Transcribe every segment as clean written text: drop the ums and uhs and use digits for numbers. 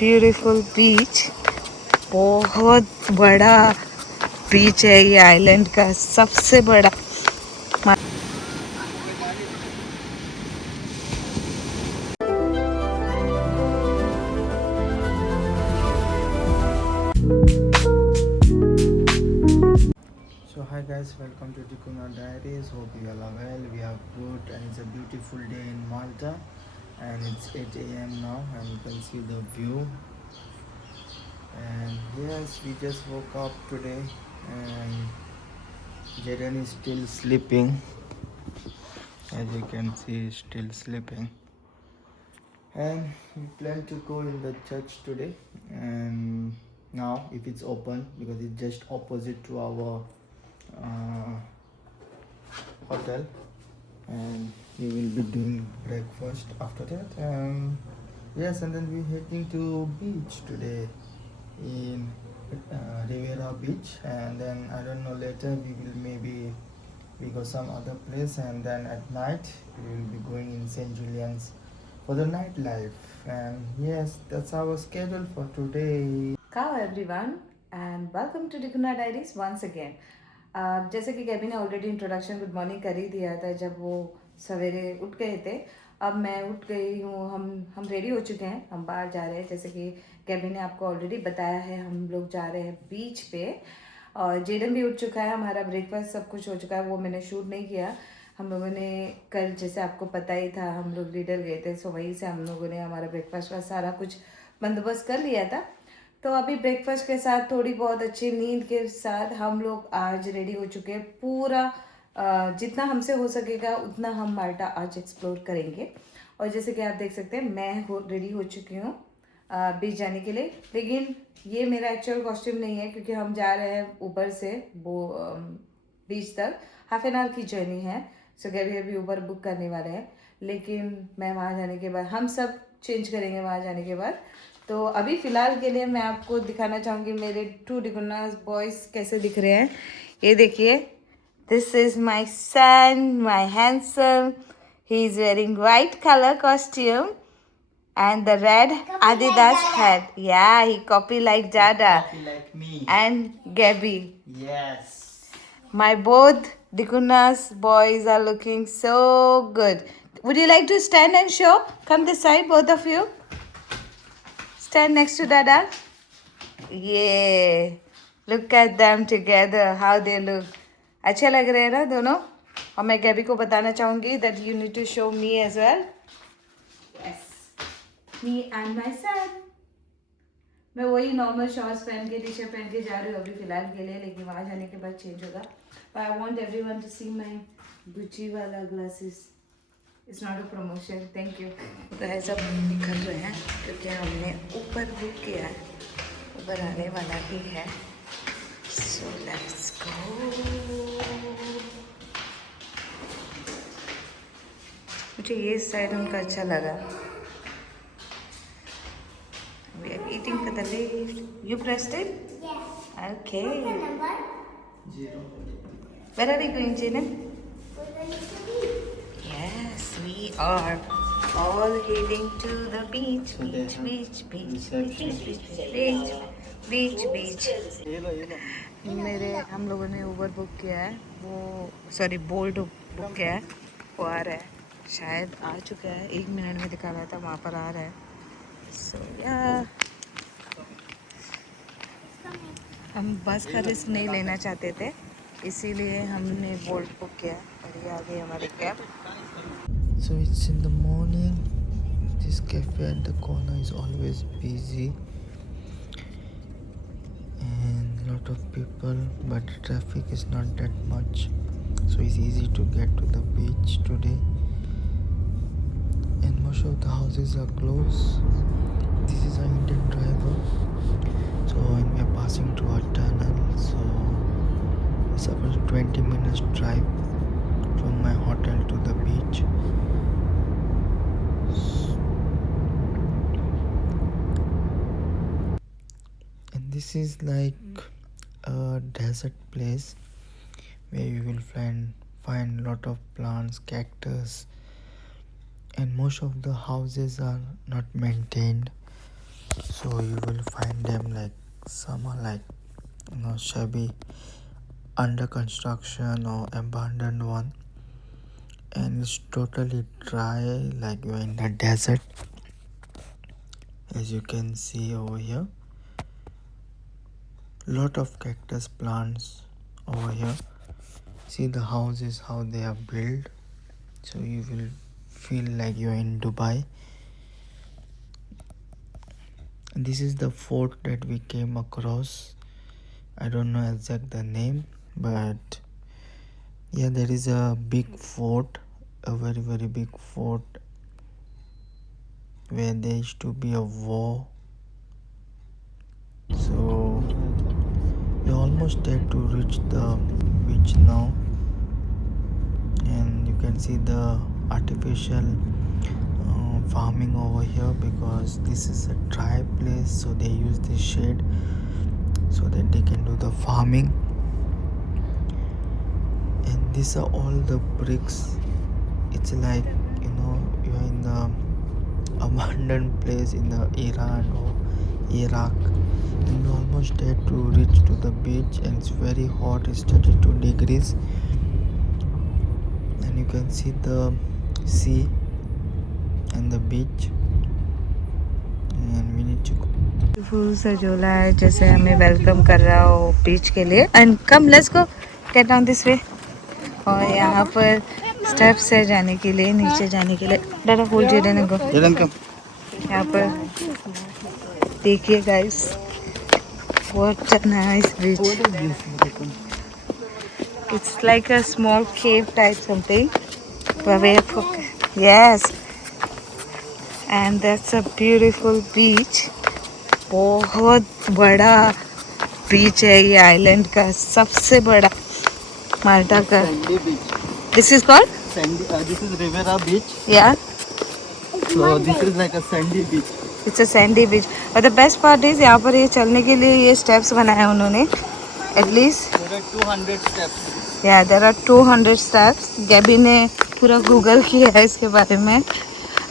Beautiful बीच, बहुत बड़ा बीच है ये आइलैंड का सबसे बड़ा। So hi guys, welcome to Tikuna Diaries. Hope you all are well. We are good and it's a beautiful day in Malta and it's 8 a.m. now and you can see the view. And yes, we just woke up today and Jaden is still sleeping. As you can see, he's still sleeping. And we plan to go in the church today and now if it's open because it's just opposite to our uh, hotel, and we will be doing breakfast after that. Yes, and then we're heading to beach today in Riviera Beach, and then I don't know, later we will maybe we go some other place, and then at night we will be going in St. Julian's for the nightlife. And yes, that's our schedule for today. Ciao everyone and welcome to Tikuna Diaries once again. जैसे कि कैबी ने already introduction good morning कर ही दिया था जब वो सवेरे उठ गए थे। अब मैं उठ गई हूँ, हम रेडी हो चुके हैं, हम बाहर जा रहे हैं। जैसे कि कैबी ने आपको ऑलरेडी बताया है, हम लोग जा रहे हैं बीच पे और जेडन भी उठ चुका है। हमारा ब्रेकफास्ट सब कुछ हो चुका है, वो मैंने शूट नहीं किया। हम लोगों ने कल, जैसे आपको पता ही था, हम लोग लीडर गए थे, सो वहीं से हम लोगों ने हमारा ब्रेकफास्ट का सारा कुछ बंदोबस्त कर लिया था। तो अभी ब्रेकफास्ट के साथ थोड़ी बहुत अच्छी नींद के साथ हम लोग आज रेडी हो चुके हैं। पूरा जितना हमसे हो सकेगा उतना हम माल्टा आज एक्सप्लोर करेंगे। और जैसे कि आप देख सकते हैं, मैं रेडी हो चुकी हूँ बीच जाने के लिए। लेकिन ये मेरा एक्चुअल कॉस्ट्यूम नहीं है क्योंकि हम जा रहे हैं ऊबर से वो बीच तक। हाफ एन आवर की जर्नी है, सो गैबी अभी ऊबर बुक करने वाले हैं। लेकिन मैं वहाँ जाने के बाद हम सब चेंज करेंगे वहाँ जाने के बाद। तो अभी फ़िलहाल के लिए मैं आपको दिखाना चाहूँगी मेरे टू डिगुनास बॉयज़ कैसे दिख रहे हैं। ये देखिए, this is my son, my handsome. He is wearing white colour costume and the red Adidas hat. Yeah, he copy like Dada. Copy like me. And Gabby. Yes. My both Dikuna's boys are looking so good. Would you like to stand and show? Come this side, both of you. Stand next to Dada. Yeah. Look at them together. How they look. अच्छे लग रहे हैं ना दोनों? और मैं गैबी को बताना चाहूँगी that you need to show me as well. Yes. Me and my son. मैं वही नॉर्मल शॉर्ट्स पहन के, टी शर्ट पहन के जा रही हूँ अभी फ़िलहाल के लिए, लेकिन वहाँ जाने के बाद चेंज होगा। But I want everyone to see my Gucci वाला glasses. It's not a promotion. Thank you. तो है सब निकल रहे हैं क्योंकि हमने ऊपर बुक किया है, ऊपर आने वाला ही है। So let's go. मुझे ये साइड उनका अच्छा लगा। We are eating for the lift. You pressed it? Yes. Okay. What's the number? 0. Where are we going, Jaden? We're going to be. Yes, we are all heading to the beach. So they Beach, have beach, beach, beach, reception. beach, beach, beach, beach, beach. ये लो। मेरे हम लोगों ने Uber book किया है, वो sorry bolt book किया है, वो आ रहा है, शायद आ चुका है। 1 मिनट में दिखा रहा था, वहाँ पर आ रहा है। सो या हम बस का रिस्क नहीं लेना चाहते थे, इसीलिए हमने बोल्ट बुक किया और ये आ गई हमारी cab. So it's in the morning. This cafe at the corner is always busy and lot of people, but the traffic is not that much, so it's easy to get to the beach today. And most of the houses are closed. This is our Indian driver. So when we are passing to our tunnel, so it's about 20 minutes drive from my hotel to the beach. And this is like a desert place where you will find lot of plants, cactus, and most of the houses are not maintained. So you will find them like some are like shabby, under construction or abandoned one, and it's totally dry like you're in the desert. As you can see over here, lot of cactus plants over here. See the houses how they are built, so you will feel like you're in Dubai. And this is the fort that we came across. I don't know exact the name, but yeah, there is a big fort, a very big fort where there used to be a war. So we're almost there to reach the beach now, and you can see the artificial farming over here because this is a dry place, so they use this shade so that they can do the farming. And these are all the bricks. It's like you're in the abandoned place in the Iran or Iraq, and we're almost there to reach to the beach, and it's very hot. It's 32 degrees, and you can see the sea and the beach, and we need to go. Beautiful सा झूला है जैसे हमें welcome कर रहा हो बीच के लिए. And come let's go get down this way. और यहाँ पर स्टेप्स है जाने के लिए, नीचे जाने के लिए. डाटा फुल जेडन को यहाँ पर देखिए guys, what a nice beach. It's like a small cave type something. Yes. And that's a beautiful beach. बहुत बड़ा बीच है ये आइलैंड का, सबसे बड़ा माल्टा का. This is called? Sandy, this is Rivera Beach. Yeah. So this is like a sandy beach. It's a sandy beach. But the best part is यहाँ पर ये चलने के लिए ये steps बनाए हैं उन्होंने. At least. There are 200 steps. Yeah, there are 200 steps. गैबी ने पूरा गूगल किया है इसके बारे में.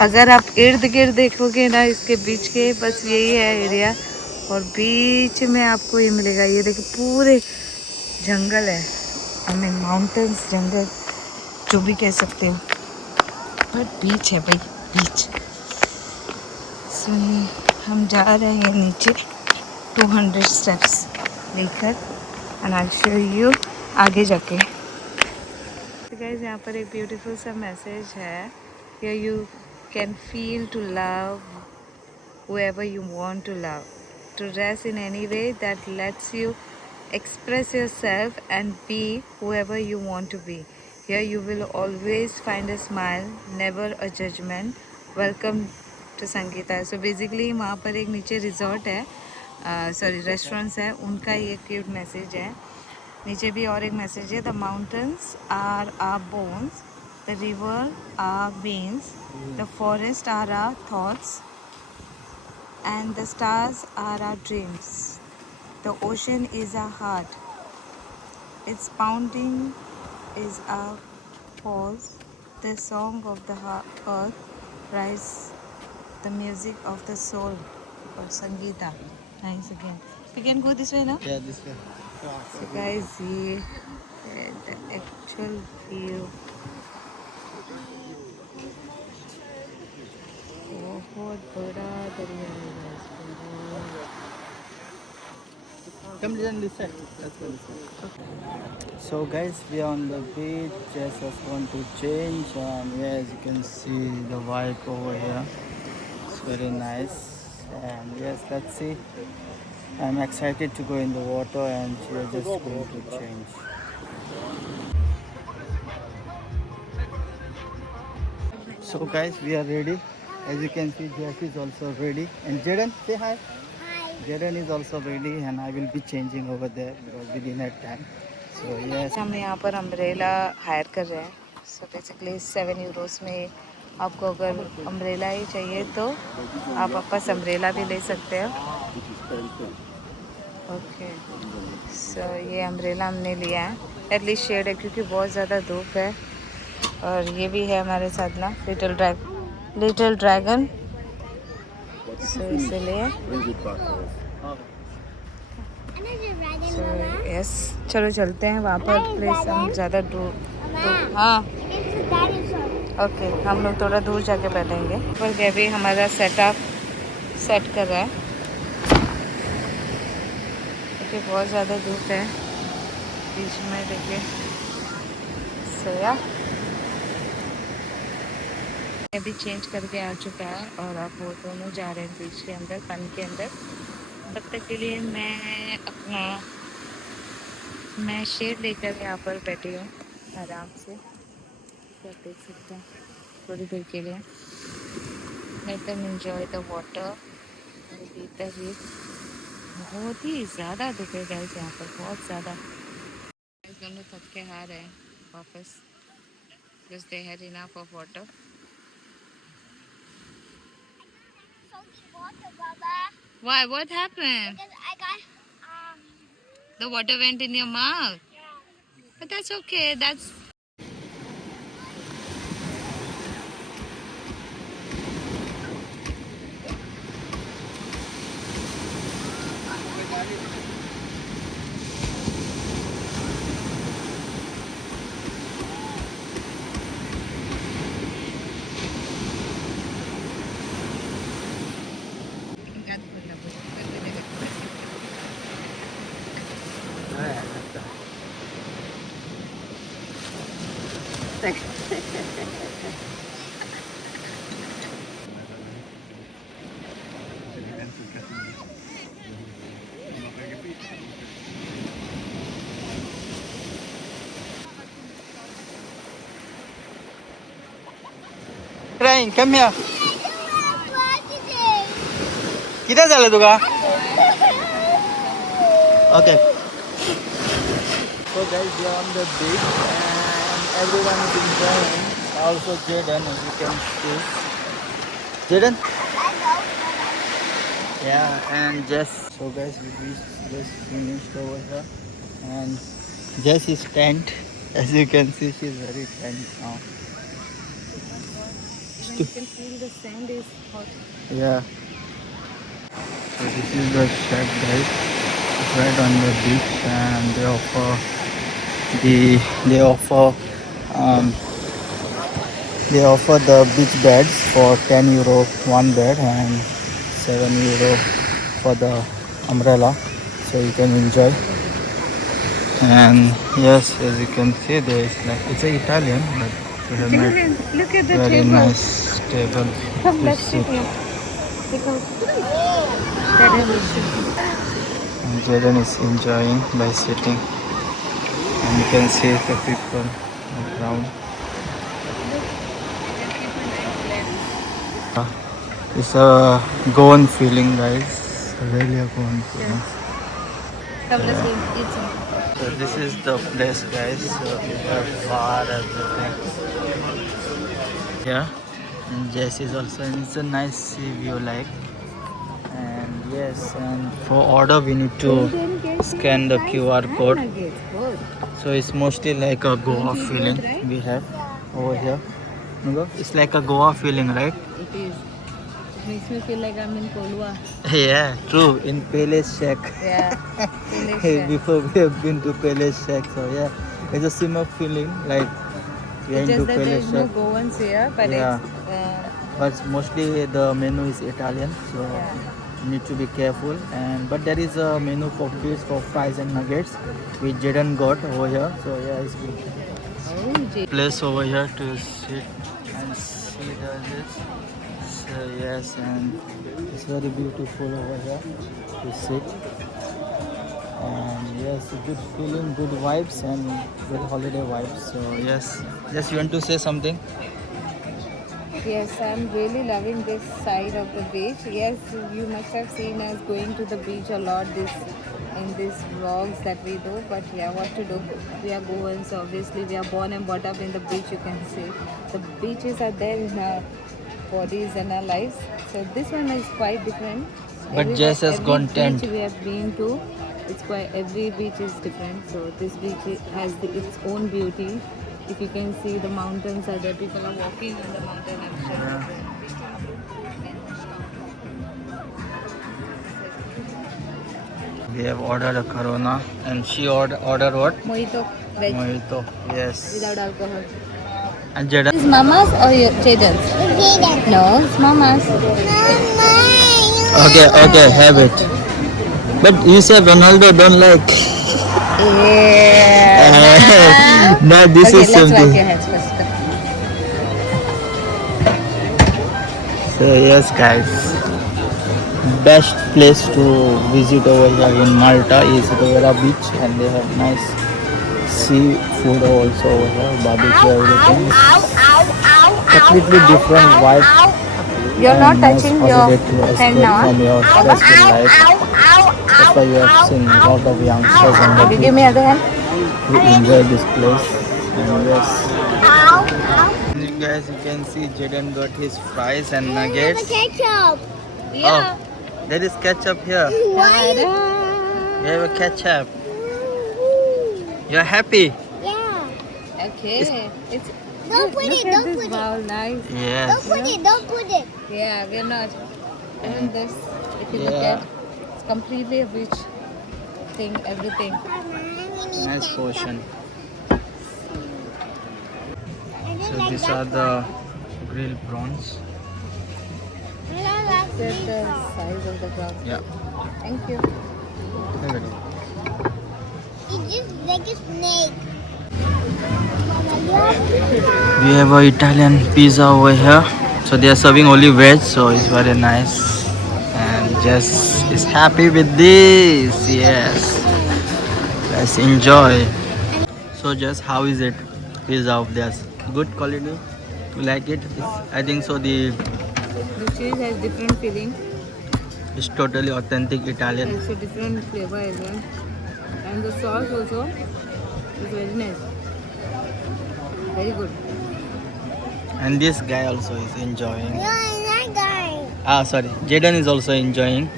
अगर आप इर्द गिर्द देखोगे ना इसके बीच के, बस यही है एरिया, और बीच में आपको ये मिलेगा. ये देखिए पूरे जंगल है, आई मीन माउंटेन्स, जंगल जो भी कह सकते हो, बट बीच है भाई, बीच. सो हम जा रहे हैं नीचे 200 स्टेप्स लेकर, एंड आई शो यू आगे जाके. गाइस यहाँ पर एक ब्यूटीफुल सा मैसेज है. Here you can feel to love whoever you want to love, to dress in any way that lets you express yourself and be whoever you want to be. Here you will always find a smile, never a judgment. Welcome to Sangeeta. So basically वहाँ पर एक नीचे resort है, sorry restaurants है, उनका ये cute message है. नीचे भी और एक मैसेज है. The mountains are our bones, the river are veins, the forest are our thoughts, and the stars are our dreams. The ocean is our heart, its pounding is our pulse. The song of the earth rise, the music of the soul. Or Sangeeta. Nice again. We can go this way now. Yeah, this way. So guys, ये है the actual view. बहुत बड़ा दरिया है. Come down this side. Let's go this side. So guys, we are on the beach. Just was going to change, and yeah, as you can see the vibe over here. It's very nice. And yes, let's see. I'm excited to go in the water, and we are just going to change. So guys, we are ready. As you can see, Jeff is also ready. And Jaden, say hi. Hi. Jaden is also ready, and I will be changing over there because we didn't have time. So yes. हम यहाँ पर umbrella higher कर रहे हैं. So basically 7 Euros में आपको अगर umbrella ही चाहिए तो आप वापस अम्ब्रेला भी ले सकते हो. ओके. सो ये अम्ब्रेला हमने लिया है, एटलीस्ट शेड है क्योंकि बहुत ज़्यादा धूप है. और ये भी है हमारे साथ ना लिटिल ड्रैगन. सो इसलिए सो यस, चलो चलते हैं वहाँ पर प्लेस। हम ज़्यादा दूर हाँ It's a dinosaur. ओके, हम लोग थोड़ा दूर जाके बैठेंगे। पर गैबी हमारा सेटअप सेट कर रहा है क्योंकि बहुत ज़्यादा धूप है बीच में। देखिए सोया अभी चेंज करके आ चुका है और अब वो दोनों जा रहे हैं बीच के अंदर, पानी के अंदर। तब तक के लिए मैं शेड लेकर यहाँ पर बैठी हूँ आराम से। क्या देख सकते हैं थोड़ी देर के लिए। Let them enjoy the water. बहुत ही ज़्यादा धूप है गाइस यहाँ पर, बहुत ज़्यादा। दोनों थक के हार हैं वापस, because they had enough of water. Salty water, Baba. Why? What happened? Because I got The water went in your mouth. yeah. But that's okay. That's Crying, come here. What is it? किधर झालं तुका? Okay. So guys, we are on the beach and everyone is enjoying. Also Jaden, as you can see. Jaden? Yeah, and Jess. So guys, we just finished over here, and Jess is tent. As you can see, she's very tent now. you can feel the sand is hot. Yeah. So this is the shack, guys. It's right on the beach, and um, they offer the beach beds for 10 euro one bed and 7 euro for the umbrella, so you can enjoy. And yes, as you can see, there is like it's a Italian, but they have made Look at the very table. nice table Come, to let's sit sit. here. Take out. That is And Jaden is enjoying by sitting, and you can see the people around. It's a Goan feeling, guys. Really a Goan feeling. Come, let's eat some. So this is the place, guys. So we have bar, everything. Yeah, and Jess is also, and it's a nice sea view, like. And yes, and for order we need to scan the QR code. So it's mostly like a Goa feeling we have over here. It's like a Goa feeling, right? It is. It makes me feel like I'm in Kolua. Yeah, true. In Palace Shack. Yeah. Delicious. Before we have been to Palace Shack, so yeah, it's a similar feeling like we are It's into just that Palace there's no Shack. Goans here, but Yeah. it's But mostly the menu is Italian, so yeah. you need to be careful. And but there is a menu for kids for fries and nuggets, which Jaden got over here. So yeah, it's good. Oh, gee. Place over here to sit and see this. So yes, and it's very beautiful over here to sit. And yes, good feeling, good vibes, and good holiday vibes. So yes, just you want to say something? Yes, I'm really loving this side of the beach. Yes, you must have seen us going to the beach a lot in these vlogs that we do. But yeah, what to do? We are Goans, obviously. We are born and brought up in the beach, you can say. The beaches are there in our bodies and our lives. So this one is quite different. But Jess has gone every tent. beach we have been to, it's quite, every beach is different. So this beach has its own beauty. If you can see, the mountains are there. People are walking on the mountain. I'm sure. We have ordered a Corona and she ordered what? Mojito, veg, Mojito. Yes. without alcohol. And Jaden. Is Mama's or Jaden's? Jaden. No, it's Mama's. Mama. Okay, okay, have it. But you say Ronaldo don't like. Yeah. No, this Okay, is let's wipe something. your hands first. So yes, guys, best place to visit over here in Malta is Rivera Beach, and they have nice seafood also over here, barbecue, everything. Completely different vibe You're and not nice touching holiday your to hand escape now. from your stressful life. That's why you have seen a lot of youngsters on the You give me beach other hand. who enjoy this place. And yes, you guys, you can see Jaden got his fries and nuggets. Ketchup. Oh, there is ketchup here. Why? We have a ketchup. You're happy? Yeah. Okay. It's Don't put look it. at Don't this put it. bowl, nice. Don't Yes. put it. Don't put it. Yeah, we're not. Even this, if you look Yeah. at, it's completely a beach thing, everything. Nice portion. I don't So like these that are the one. grilled prawns. I don't like Look at this the one. size of the crab. Yeah. Thank you. Have it. It's just like a snake. We have a Italian pizza over here. So they are serving only veg, so it's very nice. And Jess is happy with this. Yes. Let's enjoy. So Jess, how is it? Pizza of theirs. Good quality? You like it? I think so. The cheese has different feeling, It's totally authentic Italian. also different flavor as well. And the sauce also is very nice. Very good. And this guy also is enjoying. No, I'm not going. Ah, sorry. Jaden is also enjoying.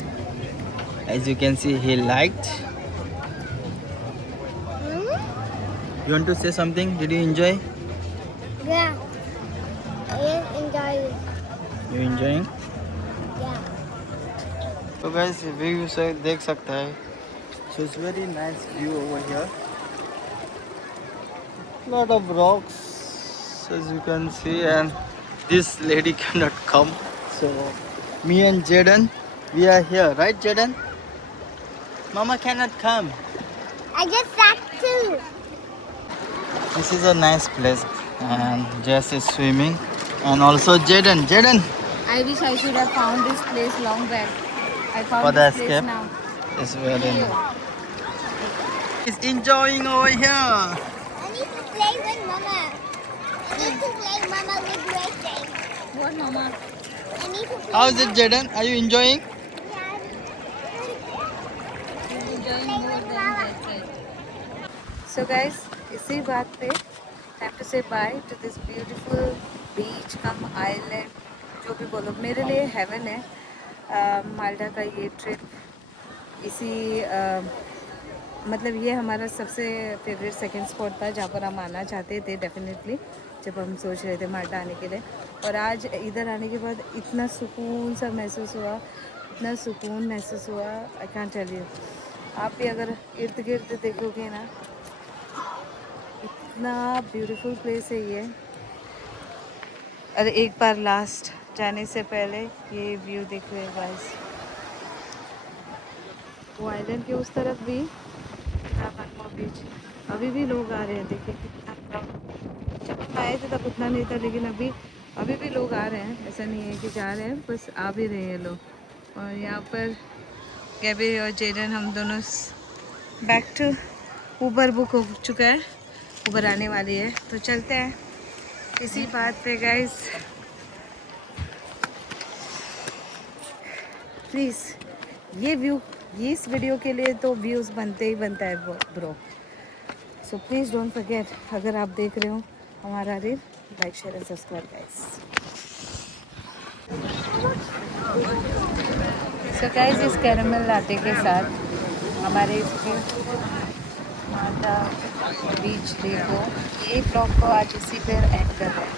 As you can see, he liked. You want to say something? Did you enjoy? Yeah. I enjoy it. You enjoying? Yeah. So guys, view से देख सकता है. So it's very nice view over here. Lot of rocks, as you can see, and this lady cannot come. So me and Jaden, we are here, right, Jaden? Mama cannot come. I just sat too. This is a nice place, and Jess is swimming, and also Jaden. Jaden I wish I should have found this place long back. I found for the this place escape now. is very nice. He's enjoying over here. I need to play with Mama. I need to play Mama with racing. What, Mama? I need to play. How is it, Jaden? Are you enjoying? Enjoying more than that side. So guys, इसी बात पे time to say bye to this beautiful beach come island, जो भी बोलो, मेरे लिए heaven है. माल्टा का ये ट्रिप इसी मतलब ये हमारा सबसे फेवरेट सेकंड स्पॉट था जहाँ पर हम आना चाहते थे डेफिनेटली, जब हम सोच रहे थे माल्टा आने के लिए. और आज इधर आने के बाद इतना सुकून सा महसूस हुआ, इतना सुकून महसूस हुआ, आई कांट टेल यू. आप भी अगर इर्द गिर्द देखोगे ना, इतना ब्यूटीफुल प्लेस है ये. अरे एक बार लास्ट जाने से पहले ये व्यू देखो गाइस. वो आइलैंड के उस तरफ भी बीच अभी भी लोग आ रहे हैं. देखिए कितना crowd. जब हम आए थे तब उतना नहीं था, लेकिन अभी भी लोग आ रहे हैं. ऐसा नहीं है कि जा रहे हैं, बस आ भी रहे हैं लोग. और यहाँ पर गैबी और जेडन हम दोनों बैक टू ऊबर बुक हो चुका है, ऊबर आने वाली है, तो चलते हैं. इसी बात पे गाइस प्लीज़ ये व्यू, ये इस वीडियो के लिए तो व्यूज़ बनते ही बनता है bro. So please don't forget, अगर आप देख रहे हो हमारा reel, like share and subscribe guys. So guys इस कैरमल लाटे के साथ हमारे इसके माता बीच डे को, ये ब्लॉग को आज इसी पर एंड कर रहे हैं.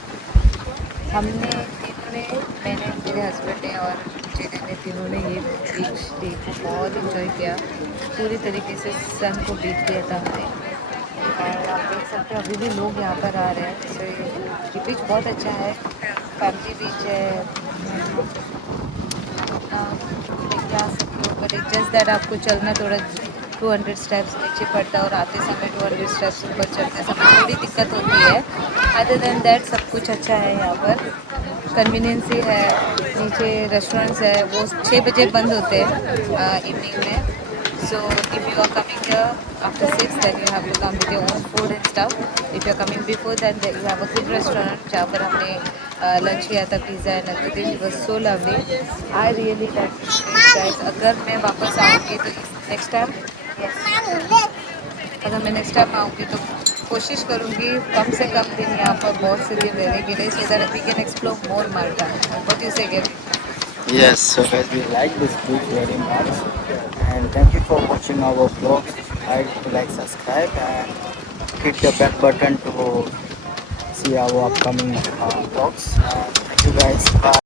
हमने दिन में, मैंने, मेरे हस्बैंड ने और जेडन ने तीनों ने ये बीच डे को बहुत इंजॉय किया, पूरी तरीके से सन को बीट किया था हमने। और आप देख सकते हो अभी भी लोग यहाँ पर आ रहे हैं, तो ये बीच बहुत अच्छा है, फैमिली बीच है। लेके आ सकते हो, बट जस्ट दैट आपको चलना थोड़ा 200 स्टेप्स नीचे पड़ता है और आते समय 200 स्टेप्स ऊपर चढ़ते समय थोड़ी दिक्कत होती है। अदर देन दैट सब कुछ अच्छा है यहाँ पर, कन्वीनियंस ही है। नीचे रेस्टोरेंट्स है, वो 6 बजे बंद होते हैं इवनिंग में। So if you are coming here after 6 then you have to come with your own food and stuff. If you are coming before then you have a good restaurant जहाँ पर हमने लंच किया था, pizza and everything, it was so lovely. I really like this place guys. अगर मैं वापस आऊँगी तो नेक्स्ट टाइम, अगर मैं नेक्स्ट टाइम आऊँगी तो कोशिश करूँगी कम से कम दिन यहाँ पर बहुत से दिन रहने के लिए, so that we can explore more Malta. What you say get? Yes, so guys, we like this beach very much, and thank you for watching our vlogs. If you like, subscribe, and hit the bell button to see our upcoming vlogs. Thank you guys. Bye.